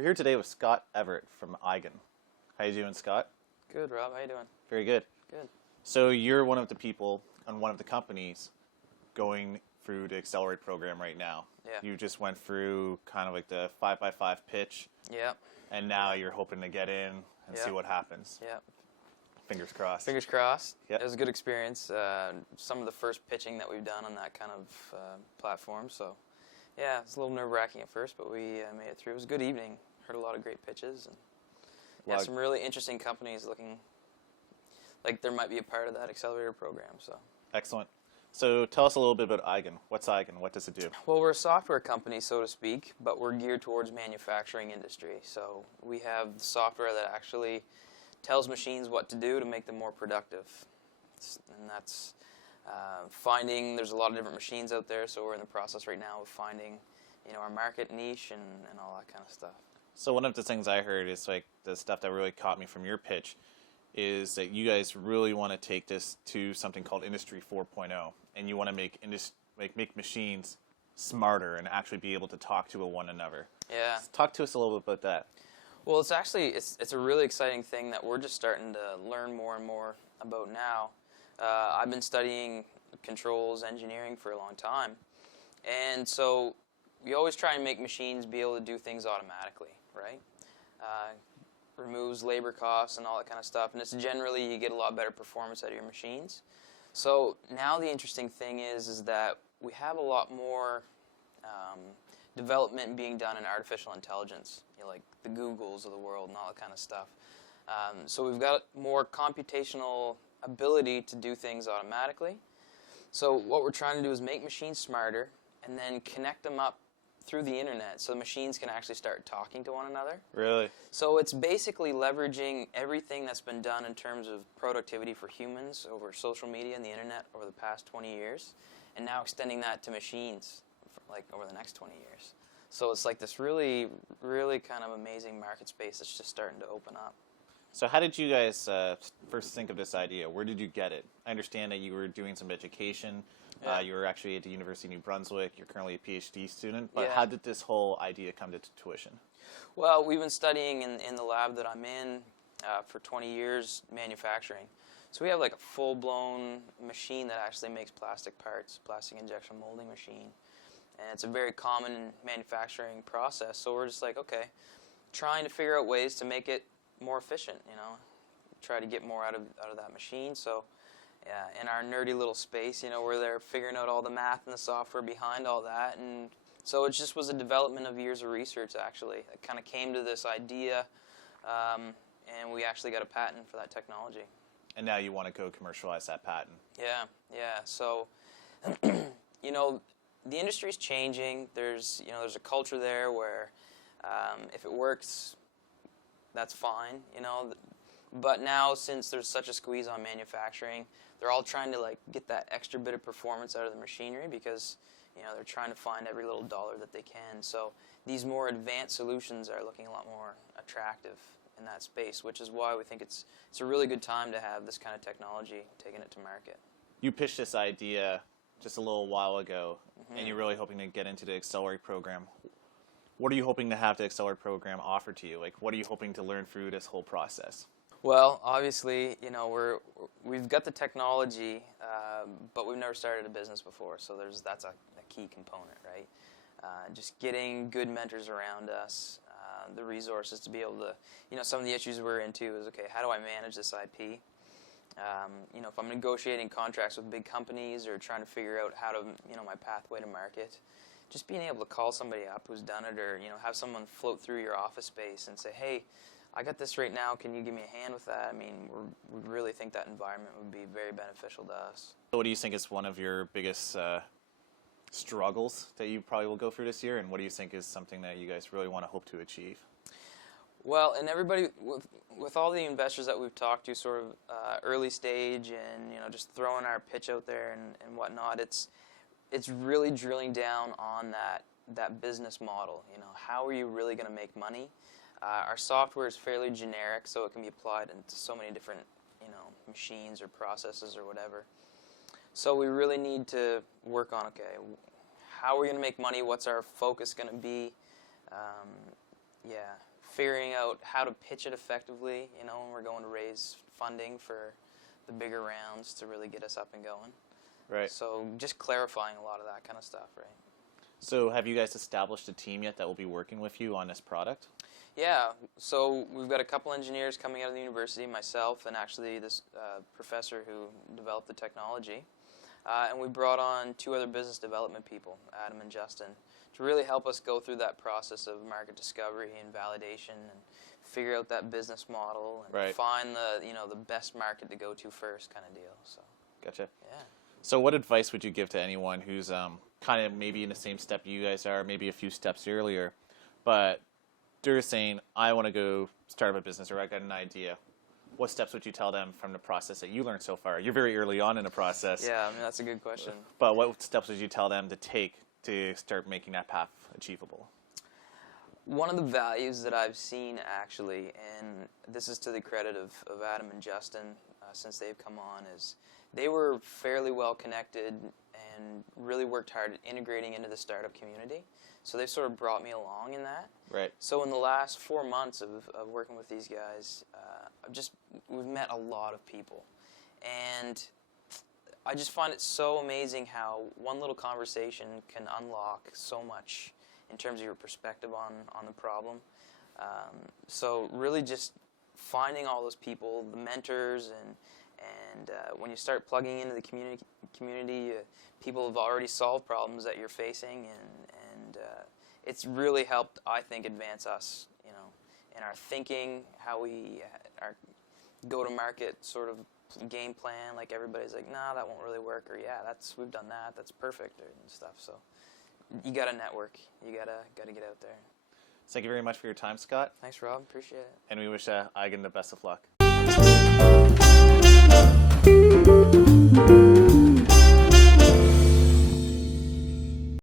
We're here today with Scott Everett from Eigan. How you doing, Scott? Good, Rob. How you doing? Very good. Good. So you're one of the people on one of the companies going through the Accelerate program right now. Yeah. You just went through kind of like the 5x5 pitch, Yeah. and now you're hoping to get in and see Yeah. what happens. Yeah. Fingers crossed. Fingers crossed. Yep. It was a good experience. Some of the first pitching that we've done on that kind of platform. So, yeah, it's a little nerve-wracking at first, but we made it through. It was a good evening. Heard a lot of great pitches. And yeah, some really interesting companies looking like there might be a part of that accelerator program. So. Excellent. So tell us a little bit about Eigan. What's Eigan? What does it do? Well, we're a software company, so to speak, but we're geared towards manufacturing industry. So we have software that actually tells machines what to do to make them more productive. And that's finding, there's a lot of different machines out there, so we're in the process right now of finding, our market niche and all that kind of stuff. So one of the things I heard is like the stuff that really caught me from your pitch is that you guys really want to take this to something called Industry 4.0, and you want to make machines smarter and actually be able to talk to one another. Yeah. Talk to us a little bit about that. Well, it's actually it's a really exciting thing that we're just starting to learn more and more about now. I've been studying controls engineering for a long time, and so we always try and make machines be able to do things automatically, right? Removes labor costs and all that kind of stuff, and it's generally you get a lot better performance out of your machines. So now the interesting thing is that we have a lot more development being done in artificial intelligence, like the Googles of the world and all that kind of stuff. So we've got more computational ability to do things automatically. So what we're trying to do is make machines smarter and then connect them up through the internet so machines can actually start talking to one another. Really? So it's basically leveraging everything that's been done in terms of productivity for humans over social media and the internet over the past 20 years, and now extending that to machines like over the next 20 years. So it's like this really, really kind of amazing market space that's just starting to open up. So how did you guys first think of this idea? Where did you get it? I understand that you were doing some education. Yeah. You were actually at the University of New Brunswick. You're currently a PhD student. But Yeah. how did this whole idea come to tuition? Well, we've been studying in the lab that I'm in for 20 years, manufacturing. So we have like a full-blown machine that actually makes plastic parts, plastic injection molding machine. And it's a very common manufacturing process. So we're just like, okay, trying to figure out ways to make it more efficient, try to get more out of that machine. So in our nerdy little space, we're there figuring out all the math and the software behind all that. And so it just was a development of years of research, actually. It kind of came to this idea, and we actually got a patent for that technology. And now you want to go commercialize that patent. Yeah. So, the industry's changing. There's a culture there where if it works, that's fine, But now, since there's such a squeeze on manufacturing, they're all trying to get that extra bit of performance out of the machinery because they're trying to find every little dollar that they can. So these more advanced solutions are looking a lot more attractive in that space, which is why we think it's a really good time to have this kind of technology taking it to market. You pitched this idea just a little while ago, and you're really hoping to get into the Accelerate program. What are you hoping to have the Accelerate program offer to you? What are you hoping to learn through this whole process? Well, obviously, we've got the technology, but we've never started a business before, so that's a key component, right? Just getting good mentors around us, the resources to be able to, some of the issues we're into is, okay, how do I manage this IP? If I'm negotiating contracts with big companies or trying to figure out how to, my pathway to market, just being able to call somebody up who's done it, or have someone float through your office space and say, hey, I got this right now, can you give me a hand with that? I mean, we really think that environment would be very beneficial to us. So what do you think is one of your biggest struggles that you probably will go through this year, and what do you think is something that you guys really want to hope to achieve? Well, and everybody, with all the investors that we've talked to, sort of early stage and just throwing our pitch out there and whatnot, it's really drilling down on that business model. How are you really going to make money? Our software is fairly generic, so it can be applied into so many different machines or processes or whatever. So we really need to work on, okay, how are we going to make money? What's our focus going to be? Yeah, figuring out how to pitch it effectively, you know, when we're going to raise funding for the bigger rounds to really get us up and going. Right. So just clarifying a lot of that kind of stuff, right? So have you guys established a team yet that will be working with you on this product? Yeah, so we've got a couple engineers coming out of the university, myself and actually this professor who developed the technology. And we brought on 2 other business development people, Adam and Justin, to really help us go through that process of market discovery and validation and figure out that business model and Right. find the, you know, the best market to go to first kind of deal. So, Gotcha. yeah. So what advice would you give to anyone who's kind of maybe in the same step you guys are, maybe a few steps earlier, but they're saying, I want to go start up a business or I got an idea? What steps would you tell them from the process that you learned so far? You're very early on in the process. Yeah, I mean, that's a good question. But what steps would you tell them to take to start making that path achievable? One of the values that I've seen actually, and this is to the credit of Adam and Justin since they've come on, is they were fairly well connected and really worked hard at integrating into the startup community. So they've sort of brought me along in that. Right. So in the last 4 months of working with these guys, we've met a lot of people. And I just find it so amazing how one little conversation can unlock so much in terms of your perspective on the problem. So really just finding all those people, the mentors, and when you start plugging into the community, people have already solved problems that you're facing, and it's really helped, I think, advance us, you know, in our thinking, how we our go-to-market sort of game plan. Like everybody's like, nah, that won't really work, or yeah, we've done that, that's perfect, and stuff. So you got to network, you gotta get out there. Thank you very much for your time, Scott. Thanks, Rob. Appreciate it. And we wish Eigan the best of luck.